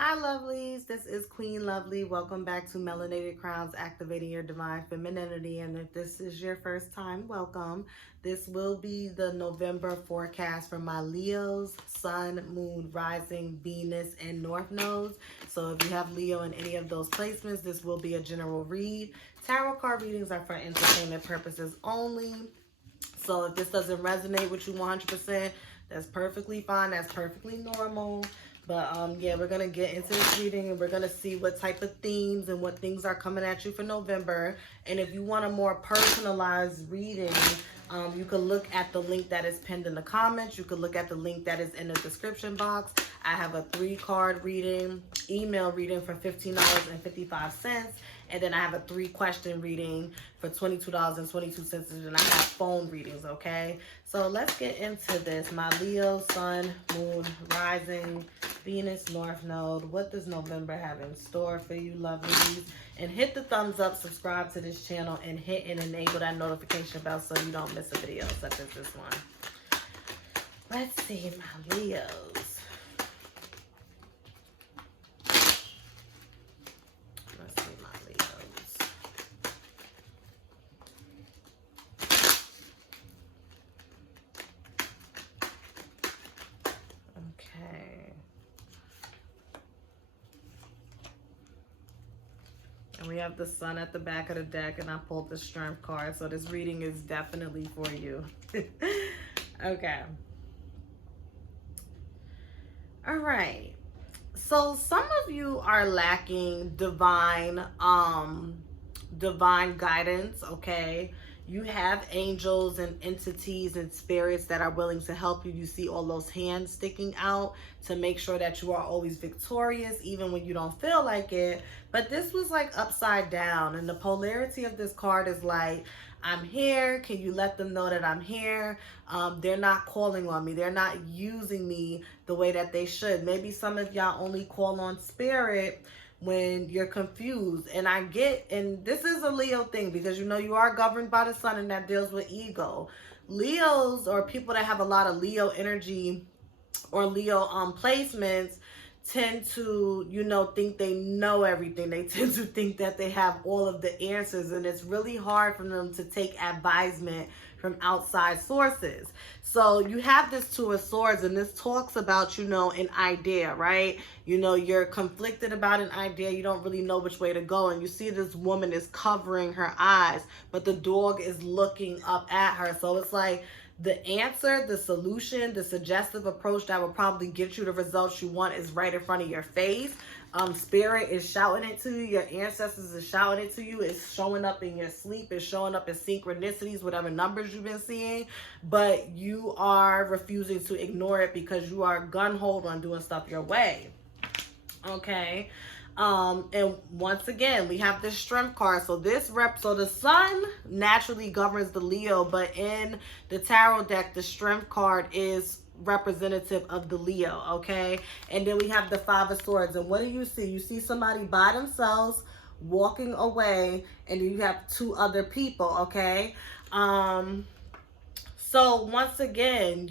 Hi lovelies, this is Queen Lovely. Welcome back to Melanated Crowns, activating your divine femininity. And if this is your first time, welcome. This will be the November forecast for my Leos, Sun, Moon, Rising, Venus, and North nodes. So if you have Leo in any of those placements, this will be a general read. Tarot card readings are for entertainment purposes only. So if this doesn't resonate with you 100%, that's perfectly fine. That's perfectly normal. But yeah, we're going to get into this reading and we're going to see what type of themes and what things are coming at you for November. And if you want a more personalized reading, you can look at the link that is pinned in the comments. You can look at the link that is in the description box. I have a 3-card reading, email reading for $15.55. And then I have a 3-question reading for $22.22. And then I have phone readings, okay? So let's get into this. My Leo, Sun, Moon, Rising, Venus, North Node. What does November have in store for you, lovelies? And hit the thumbs up, subscribe to this channel, and hit and enable that notification bell so you don't miss a video such as this one. Let's see, my Leos. And we have the Sun at the back of the deck, and I pulled the Strength card. So this reading is definitely for you. Okay. All right. So some of you are lacking divine guidance, okay? You have angels and entities and spirits that are willing to help you. You see all those hands sticking out to make sure that you are always victorious, even when you don't feel like it. But this was like upside down. And the polarity of this card is like, I'm here. Can you let them know that I'm here? They're not calling on me. They're not using me the way that they should. Maybe some of y'all only call on spirit when you're confused. And I get, and this is a Leo thing because you know you are governed by the Sun, and that deals with ego. Leos, or people that have a lot of Leo energy or Leo placements, tend to, you know, think they know everything. They tend to think that they have all of the answers, and it's really hard for them to take advisement from outside sources. So you have this Two of Swords, and this talks about, you know, an idea, right? You know, you're conflicted about an idea. You don't really know which way to go. And you see this woman is covering her eyes, but the dog is looking up at her. So it's like the answer, the solution, the suggestive approach that will probably get you the results you want is right in front of your face. Spirit is shouting it to you. Your ancestors is shouting it to you. It's showing up in your sleep. It's showing up in synchronicities, whatever numbers you've been seeing. But you are refusing to ignore it because you are gun-ho on doing stuff your way. Okay. And once again, we have the Strength card. So so the Sun naturally governs the Leo, but in the tarot deck, the Strength card is representative of the Leo, okay? And then we have the Five of Swords. And what do? You see somebody by themselves walking away, and then you have 2 other people, okay? So once again,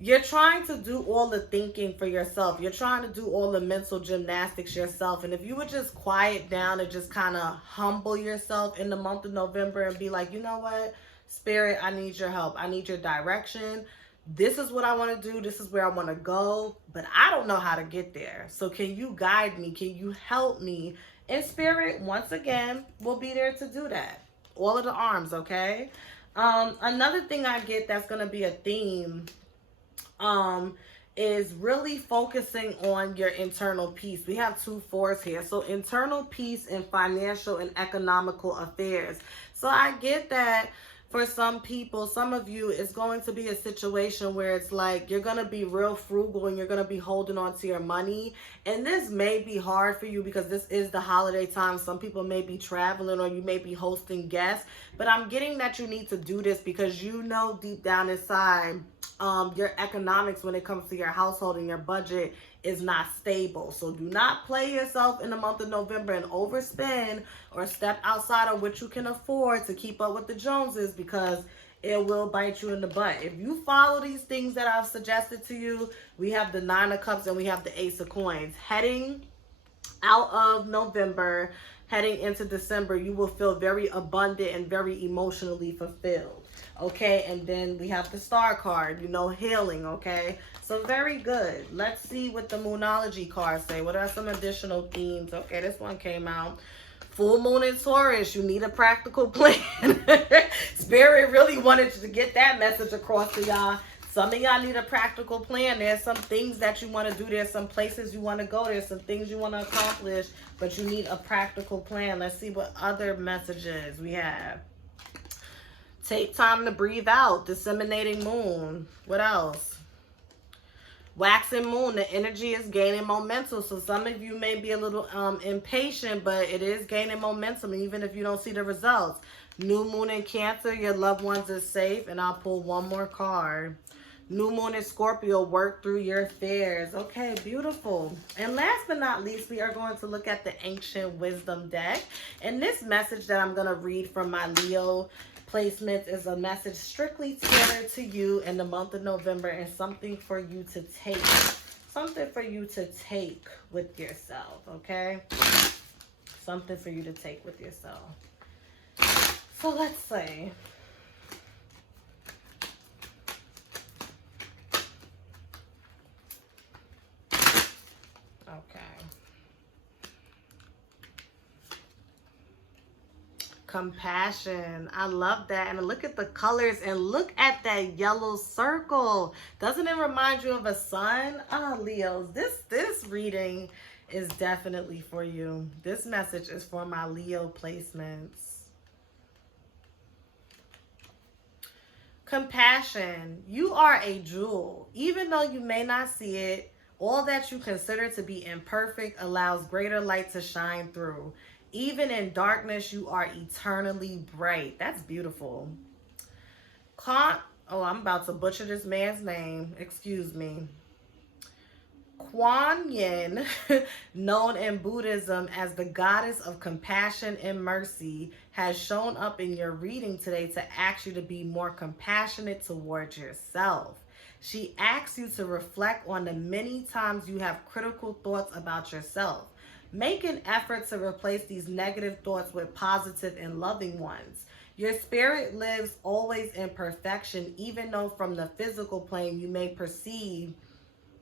you're trying to do all the thinking for yourself. You're trying to do all the mental gymnastics yourself. And if you would just quiet down and just kind of humble yourself in the month of November and be like, you know what, Spirit, I need your help. I need your direction. This is what I want to do. This is where I want to go. But I don't know how to get there. So can you guide me? Can you help me? And Spirit, once again, will be there to do that. All of the arms, okay? Another thing I get that's going to be a theme is really focusing on your internal peace. We have 2 fours here. So internal peace and financial and economical affairs. So I get that for some people, some of you, it's going to be a situation where it's like you're going to be real frugal and you're going to be holding on to your money. And this may be hard for you because this is the holiday time. Some people may be traveling or you may be hosting guests. But I'm getting that you need to do this because you know deep down inside, your economics when it comes to your household and your budget is not stable. So do not play yourself in the month of November and overspend or step outside of what you can afford to keep up with the Joneses, because it will bite you in the butt. If you follow these things that I've suggested to you, we have the 9 of Cups and we have the Ace of Coins. Heading out of November, heading into December, you will feel very abundant and very emotionally fulfilled. Okay, and then we have the Star card, you know, healing. Okay, so very good. Let's see what the Moonology cards say. What are some additional themes? Okay, this one came out. Full moon in Taurus, you need a practical plan. Spirit really wanted you to get that message across to y'all. Some of y'all need a practical plan. There's some things that you want to do. There's some places you want to go. There's some things you want to accomplish, but you need a practical plan. Let's see what other messages we have. Take time to breathe out. Disseminating moon. What else? Waxing moon. The energy is gaining momentum. So some of you may be a little impatient, but it is gaining momentum even if you don't see the results. New moon in Cancer. Your loved ones are safe. And I'll pull one more card. New moon in Scorpio, work through your fears. Okay, beautiful. And last but not least, we are going to look at the Ancient Wisdom deck. And this message that I'm going to read from my Leo placement is a message strictly tailored to you in the month of November and something for you to take. Something for you to take with yourself, okay? Something for you to take with yourself. So let's see. Okay. Compassion. I love that. And look at the colors and look at that yellow circle. Doesn't it remind you of a sun? Oh, Leos, this reading is definitely for you. This message is for my Leo placements. Compassion. You are a jewel. Even though you may not see it, all that you consider to be imperfect allows greater light to shine through. Even in darkness, you are eternally bright. That's beautiful. Oh, I'm about to butcher this man's name. Excuse me. Kuan Yin, known in Buddhism as the goddess of compassion and mercy, has shown up in your reading today to ask you to be more compassionate towards yourself. She asks you to reflect on the many times you have critical thoughts about yourself. Make an effort to replace these negative thoughts with positive and loving ones. Your spirit lives always in perfection, even though from the physical plane you may perceive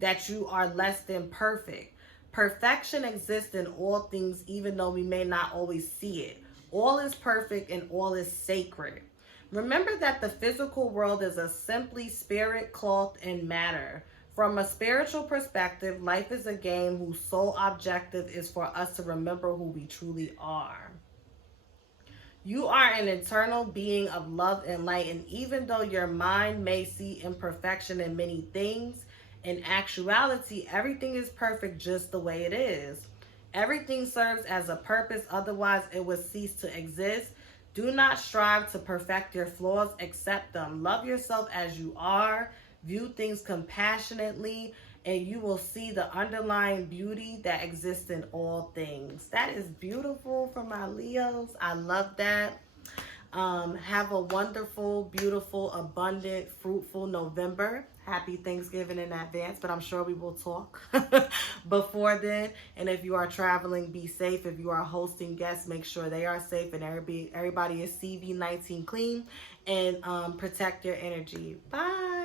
that you are less than perfect. Perfection exists in all things, even though we may not always see it. All is perfect and all is sacred. Remember that the physical world is a simply spirit, cloth, and matter. From a spiritual perspective, life is a game whose sole objective is for us to remember who we truly are. You are an eternal being of love and light, and even though your mind may see imperfection in many things, in actuality, everything is perfect just the way it is. Everything serves as a purpose, otherwise it would cease to exist. Do not strive to perfect your flaws, accept them. Love yourself as you are. View things compassionately, and you will see the underlying beauty that exists in all things. That is beautiful for my Leos. I love that. Have a wonderful, beautiful, abundant, fruitful November. Happy Thanksgiving in advance, but I'm sure we will talk before then. And if you are traveling, be safe. If you are hosting guests, make sure they are safe and everybody is CV-19 clean, and protect your energy. Bye.